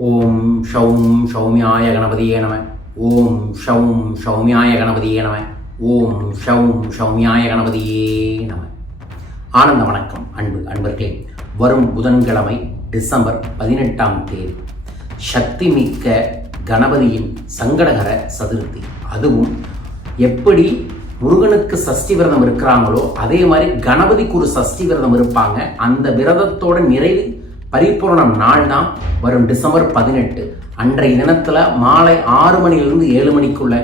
ஓம் ஷௌம் ஷௌமியாய கணபதியே நம. ஓம் ஷௌம் ஷௌமியாய கணபதியே நம. ஓம் ஷௌம் ஷௌமியாய கணபதியே நம. ஆனந்த வணக்கம் அன்பு அன்பர்களே. வரும் புதன்கிழமை டிசம்பர் பதினெட்டாம் தேதி. சக்தி மிக்க கணபதியின் சங்கடகர சதுர்த்தி. அதுவும் எப்படி முருகனுக்கு சஷ்டி விரதம் இருக்கிறாங்களோ அதே மாதிரி கணபதிக்கு ஒரு சஷ்டி விரதம் இருப்பாங்க. அந்த விரதத்தோட நிறைவு பரிபூரணம் நாள் தான் வரும் டிசம்பர் பதினெட்டு. அன்றைய தினத்தில் மாலை ஆறு மணிலிருந்து ஏழு மணிக்குள்ள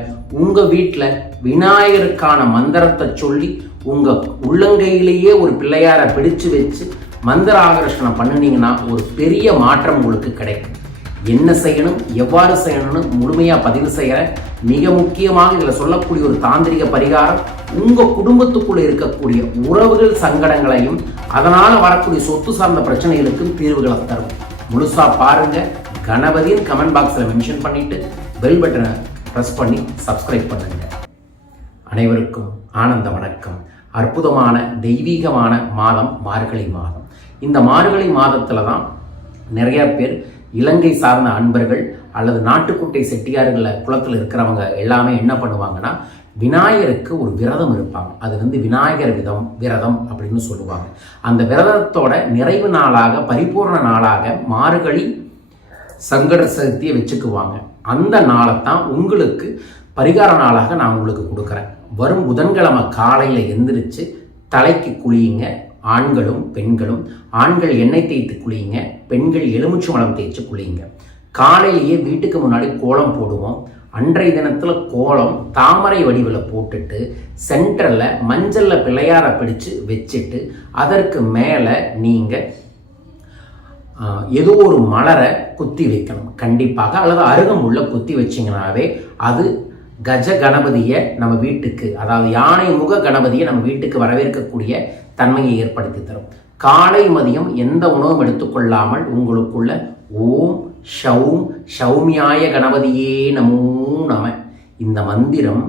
உங்கள் வீட்டில் விநாயகருக்கான மந்திரத்தை சொல்லி உங்கள் உள்ளங்கையிலேயே ஒரு பிள்ளையாரை பிடிச்சு வச்சு மந்திர ஆகர்ஷணம் பண்ணினீங்கன்னா ஒரு பெரிய மாற்றம் உங்களுக்கு கிடைக்கும். என்ன செய்யணும் எவ்வாறு செய்யணும்னு முழுமையாக பதிவு செய்கிற மிக முக்கியமாக இதில் சொல்லக்கூடிய ஒரு தாந்திரிக பரிகாரம் உங்கள் குடும்பத்துக்குள்ளே இருக்கக்கூடிய உறவுகள் சங்கடங்களையும் அதனால் வரக்கூடிய சொத்து சார்ந்த பிரச்சனைகளுக்கும் தீர்வுகளை தரும். முழுசாக பாருங்க. கணபதியின் கமெண்ட் பாக்ஸில் மென்ஷன் பண்ணிவிட்டு பெல் பட்டனை ப்ரெஸ் பண்ணி சப்ஸ்கிரைப் பண்ணுங்கள் அனைவருக்கும் ஆனந்த வணக்கம். அற்புதமான தெய்வீகமான மாதம் மார்கழி மாதம். இந்த மார்கழி மாதத்தில் தான் நிறைய பேர் இலங்கை சார்ந்த அன்பர்கள் அல்லது நாட்டுக்குட்டை செட்டியார்களில் குளத்தில் இருக்கிறவங்க எல்லாமே என்ன பண்ணுவாங்கன்னா விநாயகருக்கு ஒரு விரதம் இருப்பாங்க. அது வந்து விநாயகர் விதம் விரதம் அப்படின்னு சொல்லுவாங்க. அந்த விரதத்தோட நிறைவு நாளாக பரிபூர்ண நாளாக மார்கழி சங்கட சக்தியை வச்சுக்குவாங்க. அந்த நாளை தான் உங்களுக்கு பரிகார நாளாக நான் உங்களுக்கு கொடுக்குறேன். வரும் புதன்கிழமை காலையில் எந்திரிச்சு தலைக்கு குளியுங்க. ஆண்களும் பெண்களும் ஆண்கள் எண்ணெய் தேய்த்து குளியுங்க பெண்கள் எலுமிச்சு மலம் தேய்ச்சி குளியுங்க. காலையிலேயே வீட்டுக்கு முன்னாடி கோலம் போடுவோம். அன்றைய தினத்தில் கோலம் தாமரை வடிவில் போட்டுட்டு சென்டரில் மஞ்சளில் பிள்ளையாரை பிடிச்சு வச்சுட்டு அதற்கு மேலே நீங்கள் ஏதோ ஒரு மலரை குத்தி வைக்கணும். கண்டிப்பாக அல்லது அருகமுள்ள குத்தி வச்சிங்கனாவே அது கஜ கணபதியை நம்ம வீட்டுக்கு அதாவது யானை முக கணபதியை நம்ம வீட்டுக்கு வரவேற்கக்கூடிய தன்மையை ஏற்படுத்தி தரும். காலை மதியம் எந்த உணவும் எடுத்துக்கொள்ளாமல் உங்களுக்குள்ள ஓம் ஷௌம் ஷௌமியாய கணபதியே நமோ நம. இந்த மந்திரம்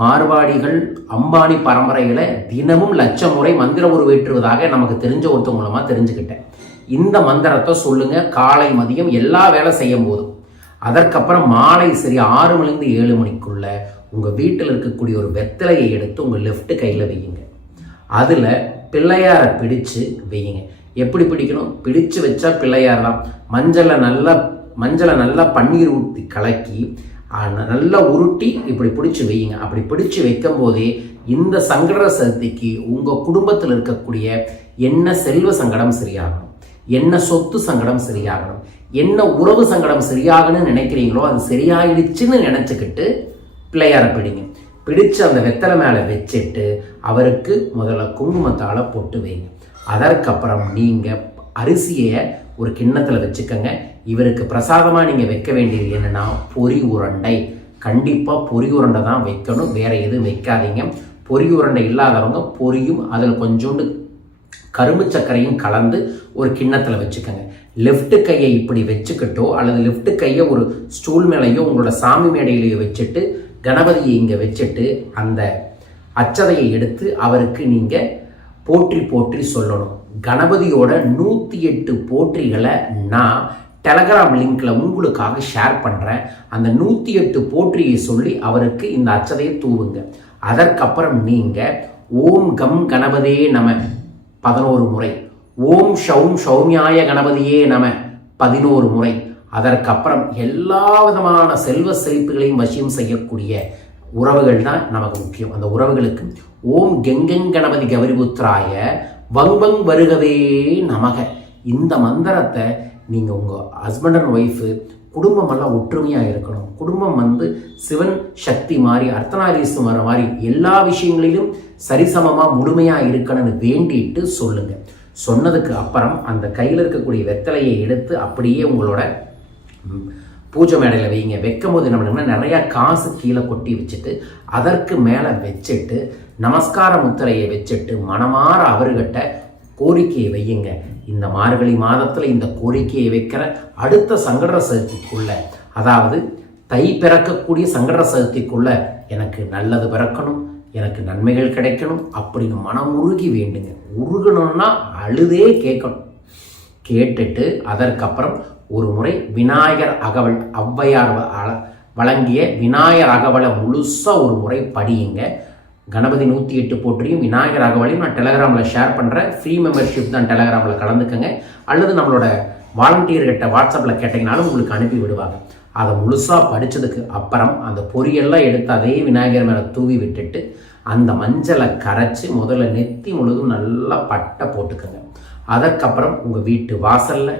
மார்வாடிகள் அம்பானி பரம்பரையில் தினமும் லட்சம் முறை மந்திர உருவேற்றுவதாக நமக்கு தெரிஞ்ச ஒருத்தர் மூலமாக தெரிஞ்சுக்கிட்டேன். இந்த மந்திரத்தை சொல்லுங்கள் காலை மதியம் எல்லா வேலை செய்யும் போதும். அதற்கப்புறம் மாலை சரி ஆறு மணிலேருந்து ஏழு மணிக்குள்ள உங்கள் வீட்டில் இருக்கக்கூடிய ஒரு வெத்தலையை எடுத்து உங்கள் லெஃப்ட் கையில் வையுங்க. அதில் பிள்ளையாரை பிடிச்சு வைங்க எப்படி பிடிக்கணும்? பிடிச்சு வச்சா பிள்ளையார் தான் மஞ்சளை நல்லா மஞ்சளை நல்லா பன்னீர் ஊற்றி கலக்கி நல்லா உருட்டி இப்படி பிடிச்சி வையுங்க. அப்படி பிடிச்சி வைக்கும் போதே இந்த சங்கட சதுர்த்திக்கு உங்கள் குடும்பத்தில் இருக்கக்கூடிய என்ன செல்வ சங்கடம் சரியாகணும்? என்ன சொத்து சங்கடம் சரியாகணும்? என்ன உறவு சங்கடம் சரியாகணும்னு நினைக்கிறீங்களோ அது சரியாயிடுச்சுன்னு நினச்சிக்கிட்டு பிள்ளையார பிடிங்க. பிடிச்சு அந்த வெத்தலை மேலே வச்சுட்டு அவருக்கு முதல்ல குங்குமத்தால் போட்டு வைங்க. அதற்கப்புறம் நீங்கள் அரிசியை ஒரு கிண்ணத்தில் வச்சுக்கோங்க. இவருக்கு பிரசாதமாக நீங்கள் வைக்க வேண்டியது என்னென்னா பொறி உருண்டை. கண்டிப்பாக பொறி உருண்டை தான் வைக்கணும். வேறு எதுவும் வைக்காதீங்க. பொறி உருண்டை இல்லாதவங்க பொரியும் அதில் கொஞ்சோண்டு கரும்பு சர்க்கரையும் கலந்து ஒரு கிண்ணத்தில் வச்சுக்கோங்க. லெஃப்ட் கையை இப்படி வச்சுக்கிட்டோ அல்லது லெஃப்ட் கையை ஒரு ஸ்டூல் மேலேயோ உங்களோட சாமி மேடையிலேயோ வச்சுட்டு கணபதியை இங்கே வச்சுட்டு அந்த அச்சதையை எடுத்து அவருக்கு நீங்கள் போற்றி போற்றி சொல்லணும். கணபதியோட நூற்றி எட்டு போற்றிகளை நான் டெலகிராம் லிங்கில் உங்களுக்காக ஷேர் பண்ணுறேன் அந்த நூற்றி எட்டு போற்றியை சொல்லி அவருக்கு இந்த அச்சதையை தூவுங்க. அதற்கப்புறம் நீங்கள் ஓம் கம் கணபதே நம பதினோரு முறை. ஓம் ஷௌம் ஷௌமியாய கணபதியே நம பதினோரு முறை. அதற்கப்புறம் எல்லா விதமான செல்வ செழிப்புகளையும் வசியம் செய்யக்கூடிய உறவுகள் தான் நமக்கு முக்கியம். அந்த உறவுகளுக்கு ஓம் கெங்கங் கணபதி கௌரிபுத்ராய வங்வங் வருகவே நமக. இந்த மந்திரத்தை நீங்கள் உங்கள் ஹஸ்பண்ட் அண்ட் ஒய்ஃபு குடும்பமெல்லாம் ஒற்றுமையாக இருக்கணும். குடும்பம் வந்து சிவன் சக்தி மாதிரி அர்த்தநாரீஸ்வரர் மாதிரி எல்லா விஷயங்களிலும் சரிசமமாக முழுமையாக இருக்கணும்னு வேண்டிட்டு சொல்லுங்கள் சொன்னதுக்கு அப்புறம் அந்த கையில் இருக்கக்கூடிய வெத்தலையை எடுத்து அப்படியே உங்களோட பூஜை மேடையில் வைங்க. வைக்கும் போது என்ன பண்ணுங்கன்னா நிறையா காசு கீழே கொட்டி வச்சுட்டு அதற்கு மேலே வச்சுட்டு நமஸ்கார முத்திரையை வச்சுட்டு மனமாற அவர்கிட்ட கோரிக்கையை வையுங்க. இந்த மார்கழி மாதத்தில் இந்த கோரிக்கையை வைக்கிற அடுத்த சங்கட சதுர்த்திக்குள்ள அதாவது தை பிறக்கக்கூடிய சங்கட சதுர்த்திக்குள்ள எனக்கு நல்லது பிறக்கணும் எனக்கு நன்மைகள் கிடைக்கணும் அப்படின்னு மனம் உருகி வேண்டுங்க. உருகணும்னா அழுதே கேட்கணும். கேட்டுட்டு அதற்கப்புறம் ஒரு முறை விநாயகர் அகவல் ஔவையார் வழங்கிய விநாயகர் அகவலை முழுசாக ஒரு முறை படியுங்க. கணபதி நூற்றி எட்டு போற்றியும் விநாயகர் அகவலையும் நான் டெலகிராமில் ஷேர் பண்ணுறேன் ஃப்ரீ மெம்பர்ஷிப் தான் டெலகிராமில் கலந்துக்கங்க. அல்லது நம்மளோட வாலண்டியர்கிட்ட வாட்ஸ்அப்பில் கேட்டிங்கனாலும் உங்களுக்கு அனுப்பி விடுவாங்க. அதை முழுசாக படித்ததுக்கு அப்புறம் அந்த பொரியெல்லாம் எடுத்து அதே விநாயகர் மேலே தூவி விட்டுட்டு அந்த மஞ்சளை கரைச்சி முதல்ல நெத்தி முழுதும் நல்லா பட்டை போட்டுக்கோங்க. அதற்கப்புறம் உங்கள் வீட்டு வாசலில்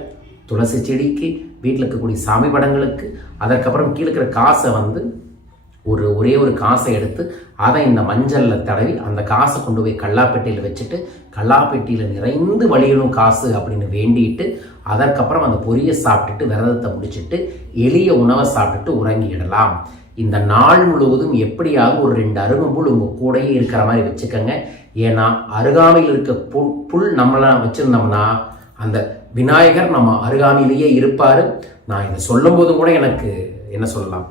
துளசி செடிக்கு வீட்டில் இருக்கக்கூடிய சாமி படங்களுக்கு அதற்கப்புறம் கீழே இருக்கிற காசை வந்து ஒரு ஒரே ஒரு காசை எடுத்து அதை இந்த மஞ்சளில் தடவி அந்த காசை கொண்டு போய் கல்லாப்பெட்டியில் வச்சுட்டு கல்லாப்பெட்டியில் நிறைந்து வழியணும் காசு அப்படின்னு வேண்டிட்டு அதற்கப்புறம் அந்த பொரியை சாப்பிட்டுட்டு விரதத்தை முடிச்சுட்டு எளிய உணவை சாப்பிட்டுட்டு உறங்கிடலாம். இந்த நாள் முழுவதும் எப்படியாவது ஒரு ரெண்டு அருகம்புல் உங்கள் கூடையே இருக்கிற மாதிரி வச்சுக்கோங்க. ஏன்னா அருகாமையில் இருக்க புல் புல் நம்மளை வச்சுருந்தோம்னா அந்த விநாயகர் நம்ம அருகாமையிலேயே இருப்பார். நான் இதை சொல்லும்போது கூட எனக்கு என்ன சொல்லலாம்?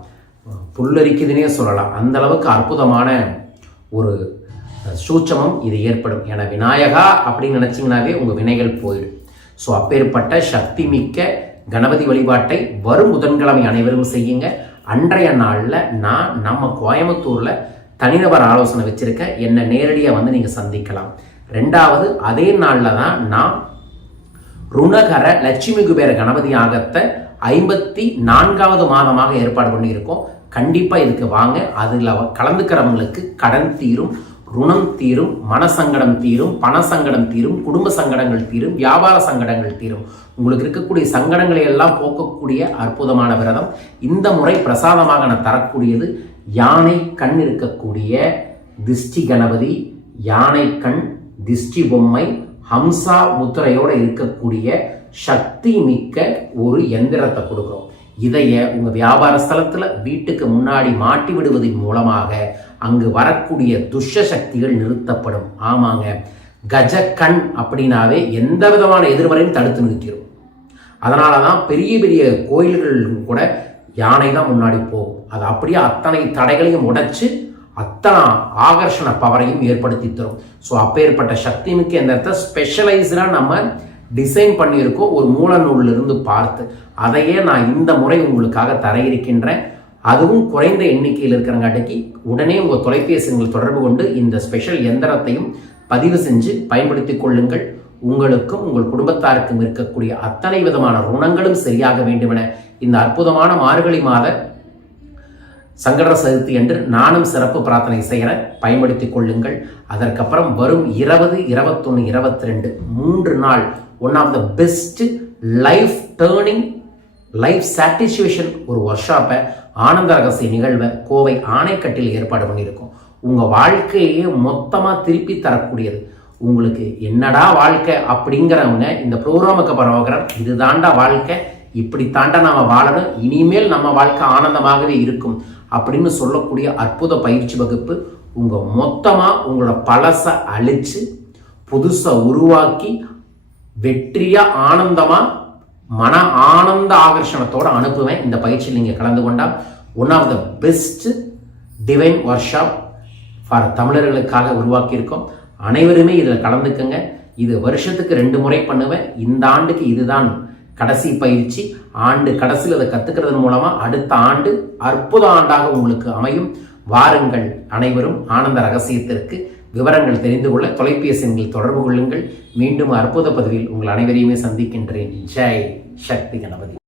புல்லரிக்குதுன்னே சொல்லலாம். அந்த அளவுக்கு அற்புதமான ஒரு சூட்சமம் இது ஏற்படும். ஏன்னா விநாயகா அப்படின்னு நினச்சிங்கனாவே உங்கள் வினைகள் போயிடும். ஸோ அப்பேற்பட்ட சக்தி மிக்க கணபதி வழிபாட்டை வரும் புதன்கிழமை அனைவரும் செய்யுங்க. அன்றைய நாளில் நான் நம்ம கோயம்புத்தூரில் தனிநபர் ஆலோசனை வச்சுருக்கேன் என்னை நேரடியாக வந்து நீங்கள் சந்திக்கலாம். ரெண்டாவது அதே நாளில் தான் நான் ருணகர லட்சுமி குபேர கணபதி ஆகத்தை ஐம்பத்தி நான்காவது மாதமாக ஏற்பாடு பண்ணியிருக்கோம். கண்டிப்பாக இதுக்கு வாங்க. அதில் கலந்துக்கிறவங்களுக்கு கடன் தீரும் ருணம் தீரும் மனசங்கடம் தீரும் பண சங்கடம் தீரும் குடும்ப சங்கடங்கள் தீரும் வியாபார சங்கடங்கள் தீரும். உங்களுக்கு இருக்கக்கூடிய சங்கடங்களை எல்லாம் போக்கக்கூடிய அற்புதமான விரதம். இந்த முறை பிரசாதமாக நான் தரக்கூடியது யானை கண் இருக்கக்கூடிய திஷ்டி கணபதி யானை கண் திஷ்டி பொம்மை ஹம்சா முத்திரையோடு இருக்கக்கூடிய சக்தி மிக்க ஒரு எந்திரத்தை கொடுக்குறோம். இதைய உங்கள் வியாபார ஸ்தலத்தில் வீட்டுக்கு முன்னாடி மாட்டி விடுவதன் மூலமாக அங்கு வரக்கூடிய துஷ்ட சக்திகள் நிறுத்தப்படும். ஆமாங்க. கஜ கண் அப்படின்னாவே எந்த விதமான எதிர்மறையும் தடுத்து நிறுத்திடும் அதனால தான் பெரிய பெரிய கோயில்கள் கூட யானை தான் முன்னாடி போகும். அது அப்படியே அத்தனை தடைகளையும் உடைச்சு அத்தனை ஆகர்ஷண பவரையும் ஏற்படுத்தி தரும். ஸோ அப்பேற்பட்ட சக்தி மிக்க இந்த இடத்த ஸ்பெஷலைஸ்டாக நம்ம டிசைன் பண்ணியிருக்கோம். ஒரு மூல நூல்ல இருந்து பார்த்து. அதையே நான் இந்த முறை உங்களுக்காக தர இருக்கின்றேன் அதுவும் குறைந்த எண்ணிக்கையில் இருக்கிறங்காட்டிக்கு உடனே உங்கள் தொலைபேசிகள் தொடர்பு கொண்டு இந்த ஸ்பெஷல் எந்திரத்தையும் பதிவு செஞ்சு பயன்படுத்தி கொள்ளுங்கள். உங்களுக்கும் உங்கள் குடும்பத்தாருக்கும் இருக்கக்கூடிய அத்தனை விதமான ருணங்களும் சரியாக வேண்டுமென இந்த அற்புதமான மார்கழி மாத சங்கட சதுர்த்தி என்று நானும் சிறப்பு பிரார்த்தனை செய்கிற பயன்படுத்திக் கொள்ளுங்கள். அதற்கப்புறம் வரும் இருபது இருபத்தொன்று இருபத்தி ரெண்டு மூன்று நாள் one of the best life turning life satisfaction ஒரு ஒர்க் ஷாப்பை ஆனந்த ரகசிய நிகழ்வை கோவை ஆணைக்கட்டில் ஏற்பாடு பண்ணியிருக்கோம். உங்கள் வாழ்க்கையே மொத்தமாக திருப்பி தரக்கூடியது. உங்களுக்கு என்னடா வாழ்க்கை அப்படிங்கிறவங்க இந்த ப்ரோக்ராமுக்கு பரவாகிற இது தாண்டா வாழ்க்கை. இப்படி தாண்டா நம்ம வாழணும். இனிமேல் நம்ம வாழ்க்கை ஆனந்தமாகவே இருக்கும். அப்படின்னு சொல்லக்கூடிய அற்புத பயிற்சி வகுப்பு உங்கள் மொத்தமாக உங்களோட பழசை அழித்து புதுசை உருவாக்கி வெற்றியாக ஆனந்தமாக மன ஆனந்த ஆகர்ஷணத்தோடு அனுப்புவேன். இந்த பயிற்சியில் நீங்கள் கலந்து கொண்டால் one of the best divine workshop for தமிழர்களுக்காக உருவாக்கியிருக்கோம். அனைவருமே இதில் கலந்துக்கங்க. இது வருஷத்துக்கு ரெண்டு முறை பண்ணுவேன். இந்த ஆண்டுக்கு இதுதான் கடைசி பயிற்சி ஆண்டு கடைசியில் அதை கத்துக்கிறது மூலமாக அடுத்த ஆண்டு அற்புத ஆண்டாக உங்களுக்கு அமையும். வாருங்கள் அனைவரும் ஆனந்த ரகசியத்திற்கு விவரங்கள் தெரிந்து கொள்ள தொலைபேசி எண்ணில் தொடர்பு கொள்ளுங்கள். மீண்டும் அற்புத பதிவில் உங்கள் அனைவரையுமே சந்திக்கின்றேன். ஜெய் சக்தி கணபதி.